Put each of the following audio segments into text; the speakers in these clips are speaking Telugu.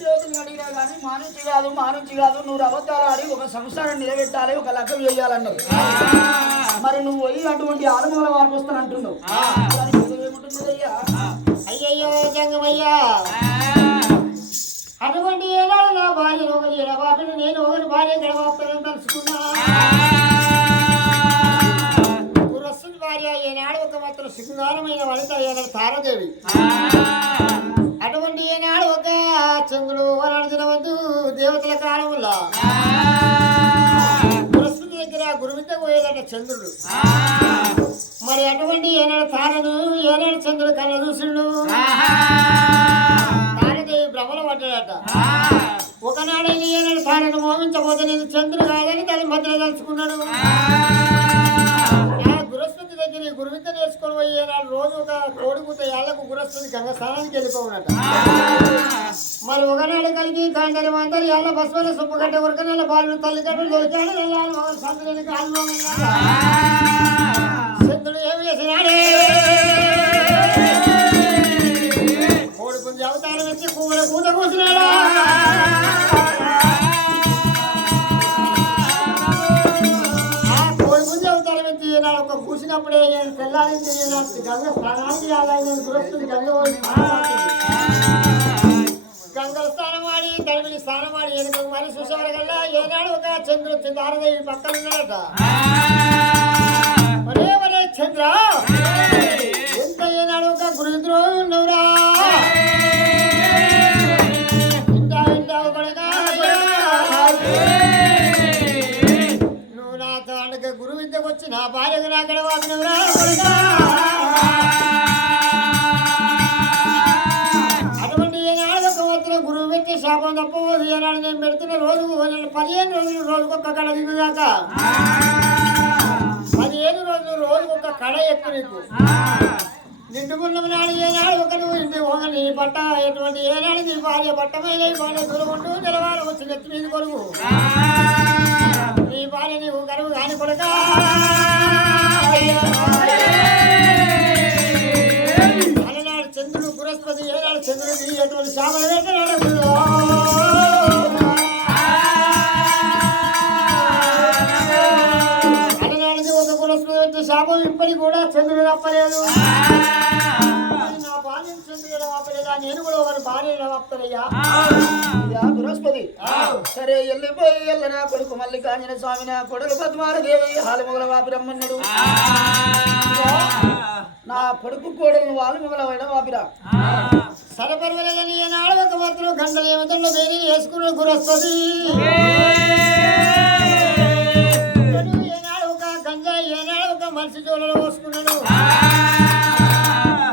దేవతలు అడిగినా కానీ మానుంచి కాదు నువ్వు అబద్ధాలు ఆడి ఒక సంసారం నిలబెట్టాలి ఒక లెక్క వేయాలన్నారు మరి నువ్వు పోయి అటువంటి ఆలమూల వారికి వస్తానంటున్నావు ఏముంటున్నదయ్యా అయ్యయ్యో జంగమయ్యా అటువంటి ఏనాడు నా భార్య ఒకరి ఎడబాపిని నేను ఒకరి భార్య గడబాపుతానని తలుచుకున్నా గురస్సుని భార్య ఏనాడు ఒక మాత్రం శృంగారమైన వనిత ఏనాడు తారాదేవి అటువంటి ఏనాడు ఒక చంద్రుడు ఒకనాడు దినవద్దు దేవతల కాలంలో గురస్సుని దగ్గర గురువిద్ద పోయేదట చంద్రుడు మరి అటువంటి ఏనాడు తారను ఏనాడు చంద్రుడు కళ్ళ చూసిండు తారదేవి భ్రమలు పడ్డాడట ఒకనాడు ఏనాడు తారను మోమించబోతే నేను చంద్రుడు కాదని దాని మధ్యలో తలుచుకున్నాడు గురస్పతి దగ్గర గురువిద్ద నేర్చుకొని పోయి ఏనాడు రోజు ఒక కోడిగుత ఏళ్లకు గురస్పతి గంగ స్నానానికి వెళ్ళిపోవునట మరి ఒకనాడు కలిగి కాండలి మాందరు ఎల్ల బస్వల సుప్పగడ్డ ఉరకనల్ల బాలు తల్లిదండ్రులు దొరికాడు సంతులని కాలు చంద్రుడు ఏమి చేసినాడే కోడి పుంజి అవతారం వచ్చి కూడ కూత కూసినాడా ఒక కూసినప్పుడే నేను తెల్లారించి గంగ స్నానానికి ఆదాయం గురస్తుంది గంగల స్నానం ఆడి తడిమిలి స్నానం ఆడి ఎనుక మరి చూసేవారు కల్లా ఏనాడు ఒక చంద్రుడు తారదేవి పక్కన ఉన్నాడట ఒరే ఒరే చంద్ర ఎంత ఏనాడు ఒక గురుద్రో ఉన్నవురా ఇంటావు కొడగా గురు విద్యకు వచ్చి నా భార్యకు నా గడవాపినవురా అటువంటి ఏనాడు ఒక వచ్చిన గురువు పెట్టి శాపం తప్పబోదు ఏనాడు నేను పెడుతున్న రోజుకు 15 రోజులు రోజుకొక్క కళ దిగుదాక 15 రోజులు రోజుకొక్క కళ ఎక్కువ నీకు నిండుకున్న నాడు ఏనాడు ఒక నువ్వు ఇంటి నీ పట్ట ఎటువంటి ఏనాడు నీ భార్య పట్టమైన భార్య దొరుకుంటూ నిలవారు వచ్చి నెత్తి మీద కొడుకు నీ భార్య నీవు గరువు కాని కొడక అలనాడు చంద్రుడు బృహస్పతి ఏనాడు చంద్రుడు ఎటువంటి శాపలు పెట్టాడు అలనాడు ఒక బృహస్పతి పెట్టే శాపం ఇప్పటికి కూడా చంద్రుడు తప్పలేదు నా భార్య చంద్రుడు తప్పలేదా నేను కూడా ఒకరి భార్య తప్పదయ్యా బృహస్పతి సరే వెళ్ళిపోయి నా కొడుకు మల్లికాంజన స్వామి నా కొడుకు పద్మాల దేవి హాలుమొగల వాపిరమ్మన్నాడు నా కొడుకు కోడలు వాలుమొగల వాపిరా సరపర్వలేదని ఏనాడు ఒక మాత్రం గంటలు ఏమిటో వేడి వేసుకున్న గురొస్తుంది ఏనాడు ఒక గంజాయి ఏనాడు ఒక మనిషి జోలలో పోసుకున్నాడు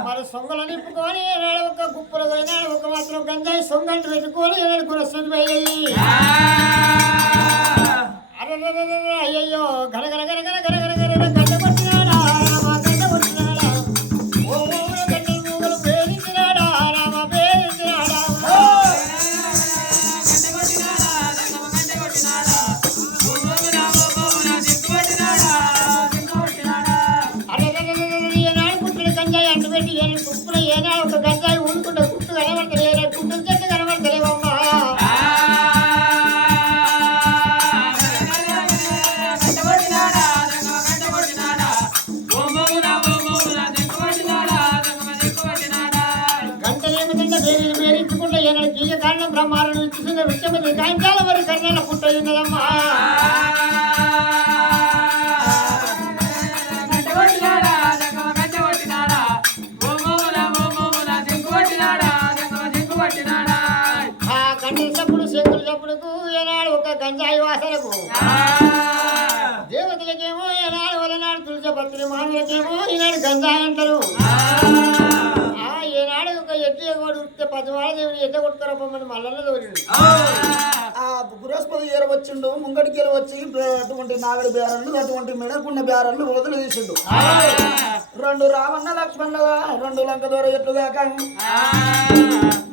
మరి సొంగలు నింపుకొని ఏనాడు ఒక గుప్పలు పోయినాడు ఒక మాత్రం గంజాయి సొంగంటు పెట్టుకొని ఏనాడు గురొస్తుంది బయలు అయ్యయ్యో గనగన గనగన గనగన గనగన గంట కొట్టినాడా రామ గంట కొట్టినాడా ఓ గంట మూగలు పేరించినాడా రామ పేరించినాడా ఏనాడు పుట్టిన గంజాయి అంటు పెట్టి ఏనాడు కుప్పులు ఏనాడు ఒక గంజాయి ఊరుకుంటే గుట్టు కనబడతలే ఏనాడు గుట్టు చెట్టు కనబడతలేవమ్మా కారణం బ్రహ్మాలను ఇచ్చిన విషయం సాయంకాల వరకు కర్ణాల పుట్ట ఉన్నదమ్మా ఆ గంటల చప్పుడు శంకుల చప్పుడుకు ఏనాడు ఒక గంజాయి వాసనకు దేవతలకేమో ఏనాడు వలనాడు తులసపత్రి మానవులకేమో ఈనాడు గంజాయి అంటారు ఏనాడు ఒక ఎడ్లు ఎగొడితే 10 వారాలు ఎడ్డ కొట్టుకురమ్మని మల్లన్న దోరిండు ఆ బృహస్పతి ఏర వచ్చిండు ముంగడికి వచ్చి అటువంటి నాగడి బేరళ్ళు అటువంటి మెడకున్న బేరళ్ళు వదులు తీసిండు 2 రావణ లక్ష్మణ 2 లంక దూర ఎట్లుగాక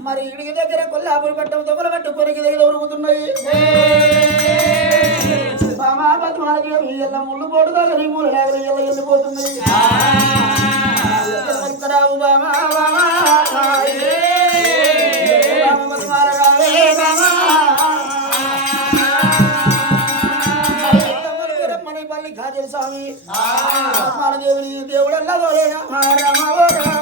మరి ఇడికి దగ్గర కొల్లాపురి పట్టం తొగల పట్టు కొరికి దగ్గర ఉరుగుతున్నాయి ముళ్ళు పోటు దగ్గర మూల వెళ్ళిపోతున్నాయి రావు బామా పద్మాలదేవిని దేవుడల్లా దోలేనా రామ ఓ రామ.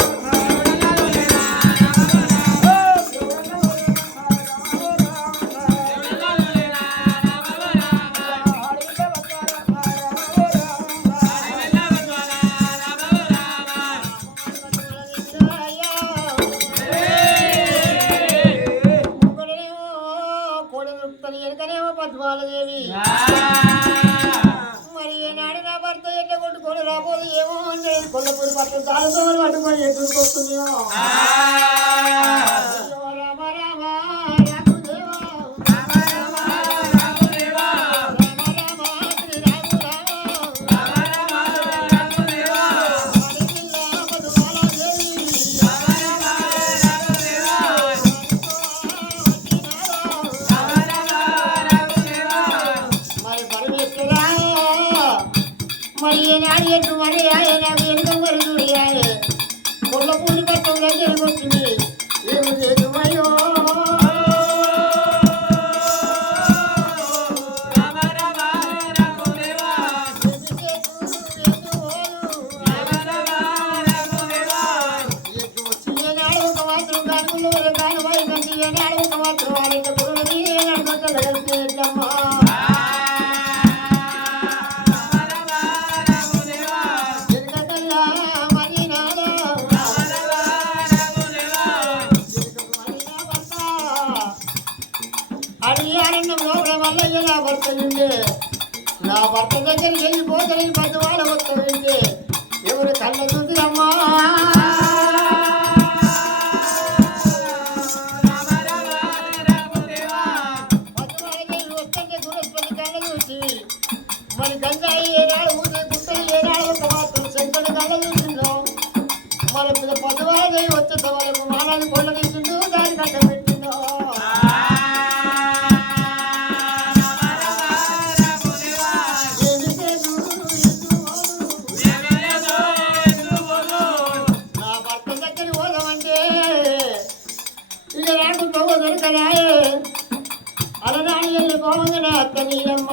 ఎనకనేమో పద్మాలదేవి మరి ఏనాడు నా భర్త ఎట్లా కొట్టుకొని రాబోదు ఏమో అంటే కొల్లపూరి పట్ల తాళతో పట్టుకొని ఎదుర్కొస్తుందో రామ రామ రాఘుదేవా రామ రామ రాఘుదేవా రామ రామ శ్రీ రామ రామ రామ రాఘుదేవా హరిజిల్లా పద్మాలదేవి రామ రామ రాఘుదేవా మరి పరమేశ్వరా మరి ఏనాడు ఎటు మరి నాకు ఎందుకు మరి చూడాలి కొల్లపూరి పట్టం దగ్గరికి వచ్చింది ఏమి చేతుమయ్యో ఏనాడు ఒక మాత్రం కానుకలు కాను వైకండి ఏనాడు ఒక మాత్రం వాళ్ళ గురువుని ఏనాడు కలిసేద్దమ్మా నా భర్త నిండే నా భర్త దగ్గరికి వెళ్ళిపోతే పెద్ద వాళ్ళ వస్తానంటే ఎవరు కళ్ళ చూసిరమ్మా వస్తుంటే గురస్పతి కళ్ళ చూసి మరి గంజాయి ఏనాడు ఊసే గుట్టలు ఏనాడు ఒక మాత్రం శంకరుడు కళ్ళ చూసిందో మరి పొద్దువాళ్ళ వచ్చేంత వాళ్ళకు మానాన్ని కొండ తీసిండు దాని కట్ట పెట్టిందో అలనాడు వెళ్ళి బాగుంది నా అత్త నీలమ్మ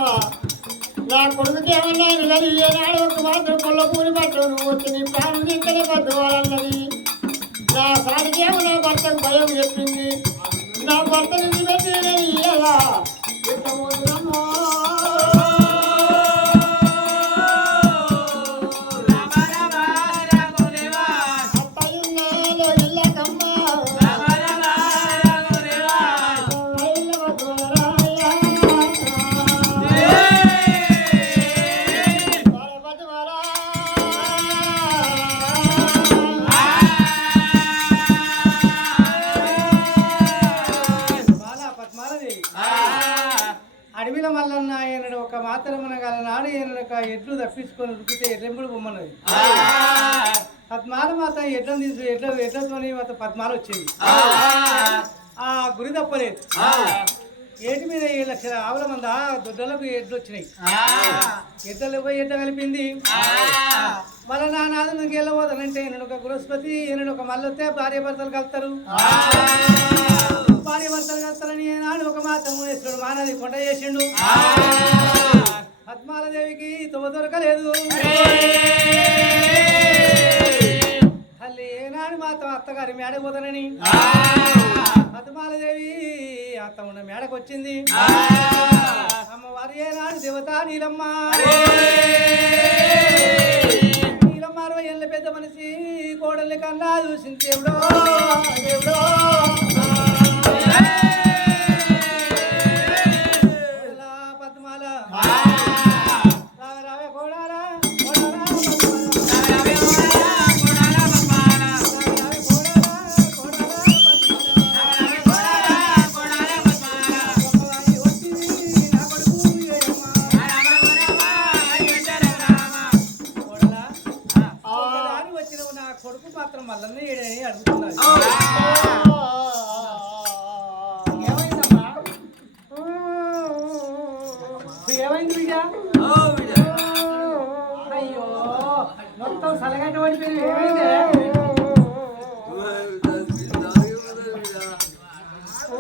నా కొడుకుకి ఏమన్నా కానీ ఏనాడు ఒక మాత్రం కొల్లపూరి పట్టవు నువ్వు వచ్చి నీ ప్రాణం తీస్తేనే పద్దువాలన్నది నా సాడికేమో నా భర్తకు భయం చెప్పింది నా భర్త నుంచి పెట్టి ఇయ్యలా ఎంత పోతున్నమ్మో అడవిల మల్లన్న ఆయనడు ఒక మాత్రమున గల నాడు ఈయన ఎడ్లు తప్పించుకొని ఉరికితే ఎడ్లెంపుడు బొమ్మన్నది పద్మాల మాత ఎడ్లను తీసు ఎడ్లతోని పద్మాలు వచ్చింది ఆ గురి తప్పలేదు ఏటి మీద 7 లక్షల ఆవుల మంద దొడ్డలకు ఎడ్లు వచ్చినాయి ఎడ్డలు పోయి ఎడ్డ కలిపింది మళ్ళీ నా నాదు నువ్వు వెళ్ళబోతానంటే నేను ఒక బృహస్పతి నేను ఒక మల్లొస్తే భార్య భర్తలు కలుస్తారు భార్య భర్తలు కలుస్తారని నాడు ఒక మాత్రం వేసుడు మానది కొండ చేసిండు పద్మాలదేవికి తుమ్మ దొరకలేదు తల్లి ఏనాడు మాత్రం అత్తగారి మేడకు పోతానని పద్మాలదేవి అత్త ఉన్న మేడకు వచ్చింది అమ్మవారి ఏనాడు దేవత నీలమ్మ నీలమ్మ 60 ఏళ్ళ పెద్ద మనిషి కోడల్ని కన్నా చూసింది దేవుడో దేవుడో పద్మాల రావే కోడారా కొడుకు మాత్రం మల్లన్న ఏడని అడుగుతున్నారు ఏమైందమ్మా ఏమైంది బిడ్డ అయ్యో మొత్తం సలగట్ట పడిపోయింది ఏమైంది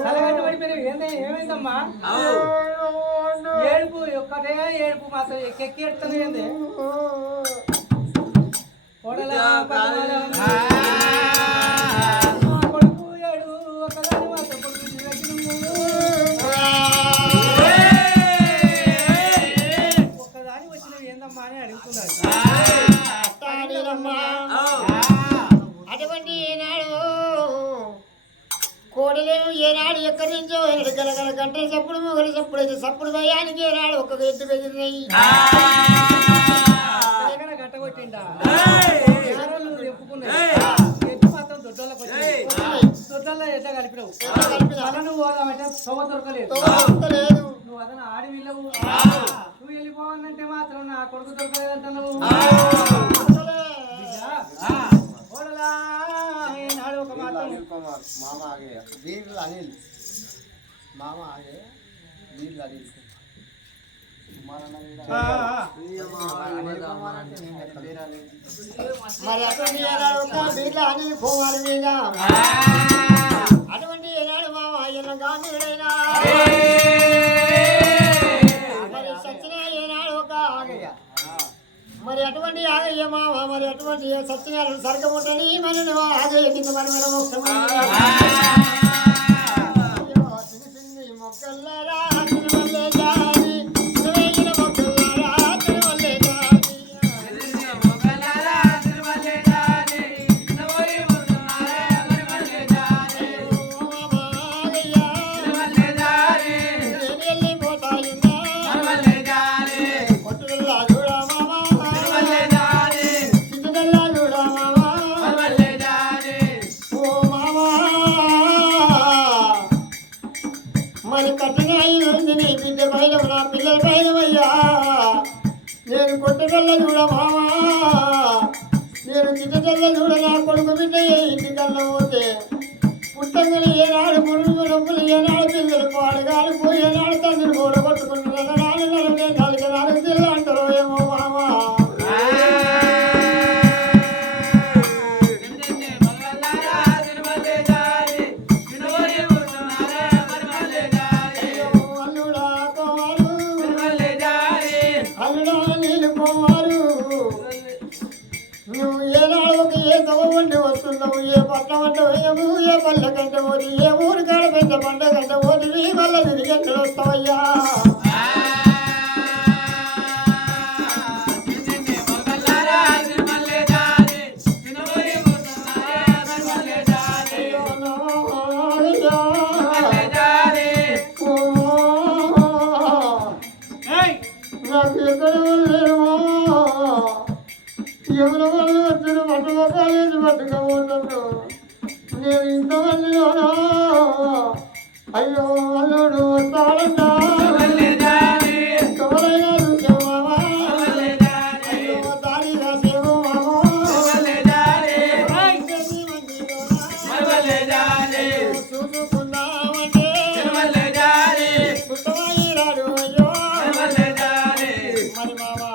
సలగట్ట పడిపోయింది ఏమైందమ్మా ఏడుపు ఒక్కటే ఏడుపు మా మాత్రం ఎక్కి ఎడుతుంది ఏంది కోడలా పద్మాల కొడుకు ఏడు ఒకదాని మాత్రం కొడుకు ఒక్కదాని వచ్చినవి ఏందమ్మా అని అడుగుతున్నారు. అటువంటి ఏనాడు కోడలేను ఏనాడు ఎక్కడి నుంచో ఏనాడు గలగల గంటలు చప్పుడు మొగలు చప్పుడు అయితే చప్పుడు భయానికి ఏనాడు ఒక్క ఎత్తు బెదిరినాయి గట్టగొట్టిండా చెప్పుకున్నాయి ఎత్తు మాత్రం దొడ్డలకు వచ్చింది దొడ్డల్లో ఎట్లా కలిపినావు అలా నువ్వు పోదామంటే సొమ్మ దొరకలేదు నువ్వు అదన ఆడి వెళ్ళవు నువ్వు వెళ్ళిపోవాలంటే మాత్రం నా కొడుకు దొరకలేదంట నువ్వు నాడు ఒక మాత్రం మామ ఆగే వీర్లు అనిల్ మామ ఆగే వీర్లు అనిల్ మరి అటువంటి ఏనాడు ఒక వీర్ల అనిల్ కుమార్ మీద అటువంటి ఏనాడు మామ ఆయన గాంధీడైనా మరి సచిన ఏనాడు ఒక ఆగయ్య మరి అటువంటి ఆగయ్య మామ మరి అటువంటి సత్యనారాయణ సర్గముట్టని మరి ఆగయ్య కింద మరి మన మొక్కల్లారా తిరుమల్లే జారి తిరువేగిన మొక్కల్లారా తిరుమల్లే జారి మొక్కల్లారా తిరుమల్లే జారి తిరువోయి మొక్కల్లారా తిరుమల్లే జారి మామయ్య తిరుమల్లే జారి ఎల్లి పోతాయిందా తిరుమల్లే జారి కొట్టుదల్లా చూడా మామ తిరుమల్లే జారి చిట్టుదల్లా చూడా మామ తిరుమల్లే జారి ఓ మామ మరి కట్టనాయి నీ బిడ్డ బయలు నా పిల్లల బయలమయ్యా నేను కొట్టగల్ల చూడ మామా నేను తిట్టగల్ల చూడ నా కొడుకు బిడ్డ ఇంటికల్లా పోతే పుట్టగలు ఏనాడు పురుగు నొప్పులు ఏనాడు పిల్లలు పాడుగాలు పోయేనాడు తండ్రి కూడా కొట్టుకుంటున్నాను నాలుగు నలభై నాలుగు నాలుగు జిల్లా అంటారు ఏమో మామా నువ్వు ఏనాడు ఒక ఏ తవ వంటి వస్తున్నావు ఏ పట్ల వంట వేయము ఏ పల్లె కంటే పోతే ఏ ఊరి కాడ పెద్ద పంట కంటే పోతే నీ వల్ల తిరిగి ఎక్కడ వస్తావయ్యా నాకు ఎక్కడ లేమో ఎవరి వాళ్ళు వచ్చిన పట్టుకోలేసి పట్టుకోబోతున్నాను నేను ఇంతమందిలోనా అయ్యో అల్లుడు వస్తాడంటా ఎవరైనా చూసావు మామా అయ్యో దారి రాసేవు మామో చూసుకున్నామంటే పుట్టమయ్యి రాడు అయ్యో మరి మామా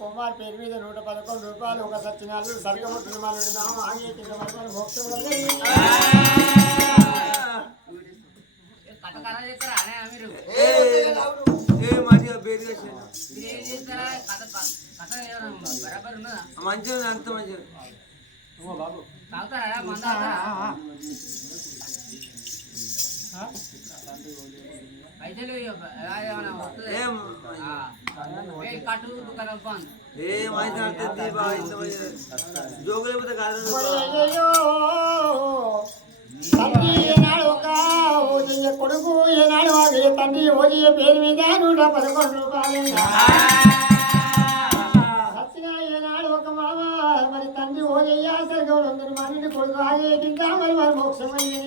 కుమార్ పేరు మీద 111 రూపాయలు ఒక సత్యనాలు సరిగముట్టుని మనడి నామ ఆగే కింద మనకు మోక్షం మంచిగా అంత మంచిగా పైసలు కట్టు దుకాణం బంద్ ఏ మంచి జోగులేకపోతే కాదు తండ్రి ఏనాడు ఒక ఓజయ్య కొడుకు ఏనాడు ఆగయ్య తండ్రి ఓజయ్య పేరు మీద 111 రూపాయలు సచ్చిన ఏనాడు ఒక మామ మరి తండ్రి ఓజయ్య సరిగవులు అందరూ మనని కొడుకు ఆగయ్య ఇంకా మరి మరి మోక్షమయ్యి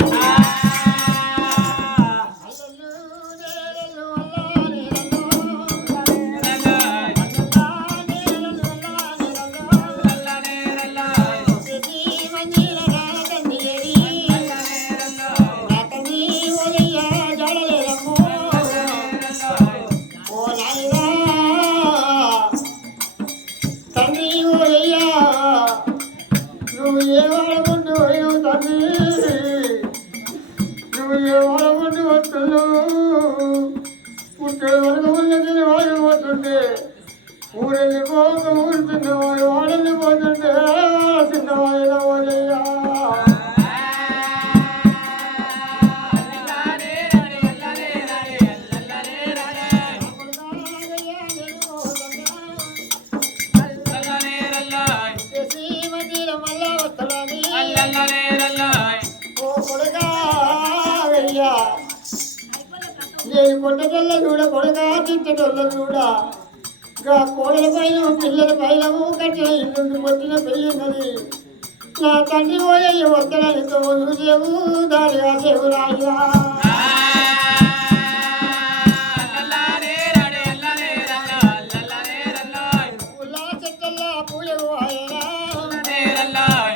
నువ్వు ఏ వాడకుండా పోయినావు తండ్రి నువ్వు ఏ వాడకుండా వస్తున్నావు పుట్టడు వరకు ఉన్నది వాడు పోతుంటే ఊరెళ్ళిపోక ఊరు చిన్నవాడు వాడెళ్ళిపోతుంటే చిన్నవాడు పోలయ్యా నేను కొట్టటల్ల చూడ కొడగా తిట్టటల్ల చూడ ఇంకా కోడల పైన పిల్లల పైన కట్టిన ఇల్లు కొట్టిన పెళ్ళిన్నది నా తండ్రి పోయే వద్దలని చూసేవు దారిగా చెవురాయ్యా ఉల్లా చెట్టల్లా పూజకు ఆయనా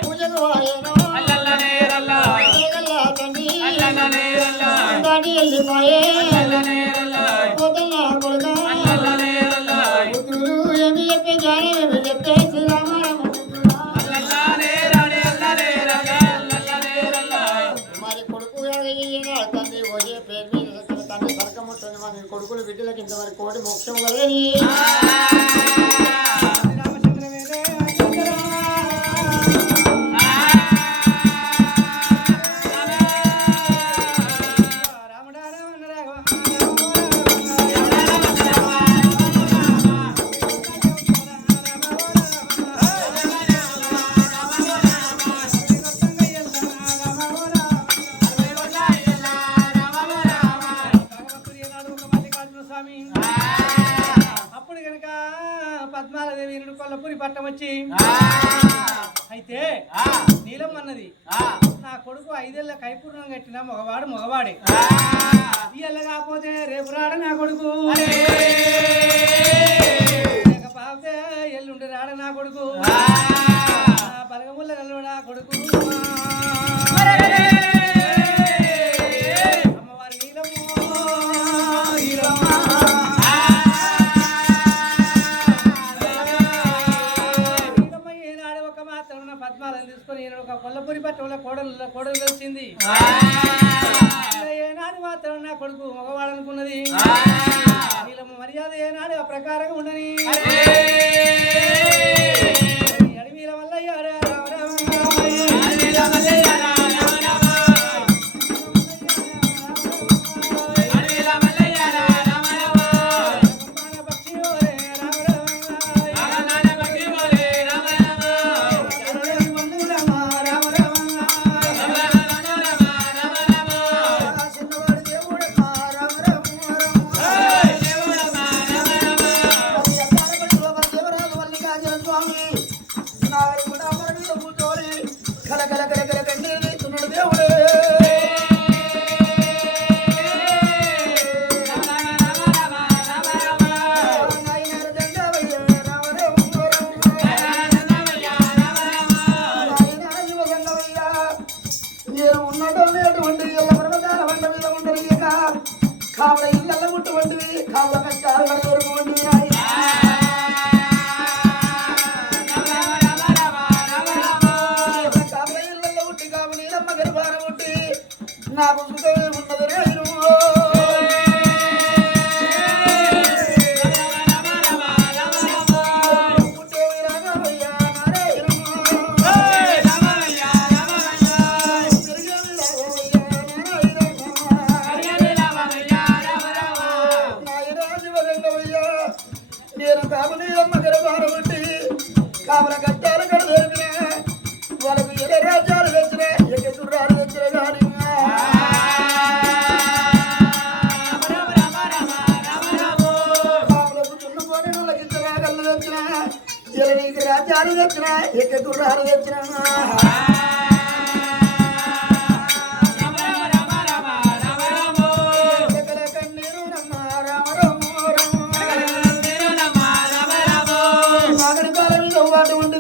పూజకు ఆయనా తండ్రి దాడి వెళ్ళిపోయే కొడుగా ఏమి చెప్పే జ్ఞానం ఏమి చెప్పే శ్రీరామారామ మరి కొడుకు తండ్రి పోయే పేరు మీద తండ్రి సరకముట్టుంది మరి కొడుకులు బిడ్డలకి ఇంతవరకు కోటి మోక్షం కలగని అప్పుడు కనుక పద్మాలదేవి కొల్లపూరి పట్టం వచ్చి అయితే నీలం అన్నది నా కొడుకు 5 ఏళ్ళ కైపూర్ణం కట్టిన మగవాడే ఇయ్యల్ల కాకపోతే రేపు రాడ నా కొడుకు లేకపోతే ఎల్లుండి రాడ నా కొడుకు బలగముల్ల నెలవ నా కొడుకు అమ్మవారి నీలము పద్మాలను తీసుకొని ఒక కొల్లపూరి పట్టణంలో కోడలు వచ్చింది ఏనాడు మాత్రం నా కొడుకు మగవాడు అనుకున్నది నీలమ్మ మర్యాద ఏనాడు ఆ ప్రకారంగా ఉండని అడవిల మల్లయ్య కావల ఇళ్ళ ముట్టువంటివి కావల కష్టాలు కడగొరుకుంటున్నాయి కావల ఇళ్ళల్లో ఉట్టి కావు నీలమ్మ గర్భాన ఉట్టి నాకు సుఖమే ఉన్నది రేరు కావల కష్టాలు కడదొరికిన వాళ్ళకు ఎరే రాజ్యాలు తెచ్చిన ఎక్క చుర్రాలు తెచ్చిన కానీ కావలకు చున్నుకొని వాళ్ళకి ఇంతగా కళ్ళు తెచ్చిన ఇలా నీకు రాజ్యాలు తెచ్చిన ఎక్క చుర్రాలు తెచ్చిన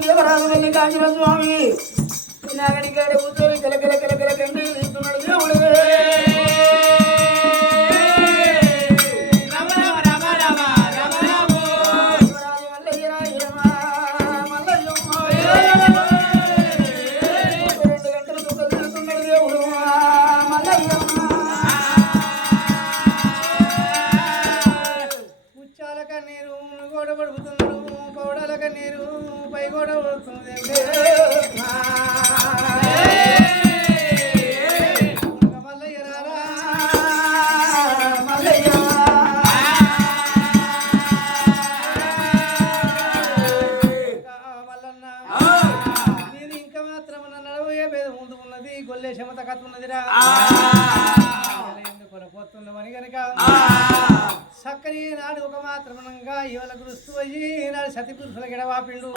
దేవరాజు స్వామి నాగడికాడ కూర్చొని కలకల కలకల కండి ఇస్తున్నాడు దేవుడు ఉన్నది గొల్లే క్షమత కథ ఉన్నదిరా కొనపోతున్నామని కనుక చక్కని నాడు ఒక మాత్రమనంగా ఇవాళ గురుస్తూ అయ్యి నాడు సతి పురుషుల గడవాపిండు